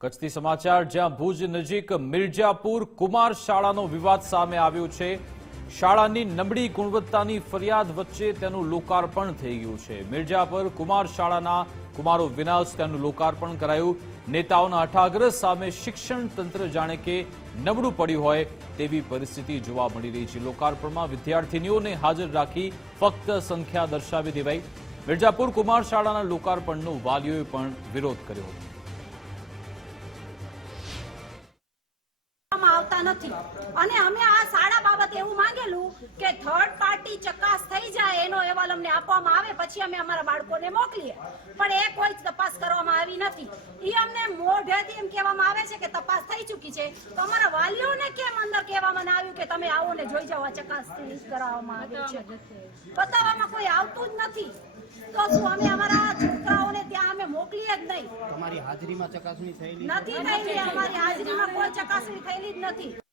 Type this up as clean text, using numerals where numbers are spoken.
કચ્છથી સમાચાર, જ્યાં ભુજ નજીક મિર્જાપુર કુમાર શાળાનો વિવાદ સામે આવ્યો છે। શાળાની નબળી ગુણવત્તાની ફરિયાદ વચ્ચે તેનું લોકાર્પણ થઈ ગયું છે। મિર્જાપુર કુમાર શાળાના કુમારો વિનાશ તેનું લોકાર્પણ કરાયું। નેતાઓના હઠાગ્રહ સામે શિક્ષણ તંત્ર જાણે કે નબળું પડ્યું હોય તેવી પરિસ્થિતિ જોવા મળી રહી છે। લોકાર્પણમાં વિદ્યાર્થીનીઓને હાજર રાખી ફક્ત સંખ્યા દર્શાવી દેવાઈ। મિર્જાપુર કુમાર શાળાના લોકાર્પણનો વાલીઓએ પણ વિરોધ કર્યો હતો। આવતા નથી અને અમે આ શાળા બાબતે એવું માંગેલું કે થર્ડ પાર્ટી ચકાસ થઈ જાય એનો અહેવાલ અમને આપવામાં આવે પછી અમે અમારા બાળકોને મોકલીએ, પણ એ કોઈ તપાસ કરવામાં આવી નથી। ઈ અમને મોઢેથી એમ કહેવામાં આવે છે કે તપાસ થઈ ચૂકી છે, તો અમારા વાલીઓને કેમ અંદર કહેવામાં ના આવ્યું કે તમે આવો ને જોઈ જાઓ, આ ચકાસ કરાવવામાં આવી છે? બતાવવામાં કોઈ આવતું જ નથી, તો શું અમે અમારા છોકરાઓને ત્યાં અમે મોકલીએ જ નહીં? તમારી હાજરીમાં ચકાસણી થયેલી નથી થયેલી, અમારી હાજરીમાં કોઈ ચકાસણી થયેલી જ નથી।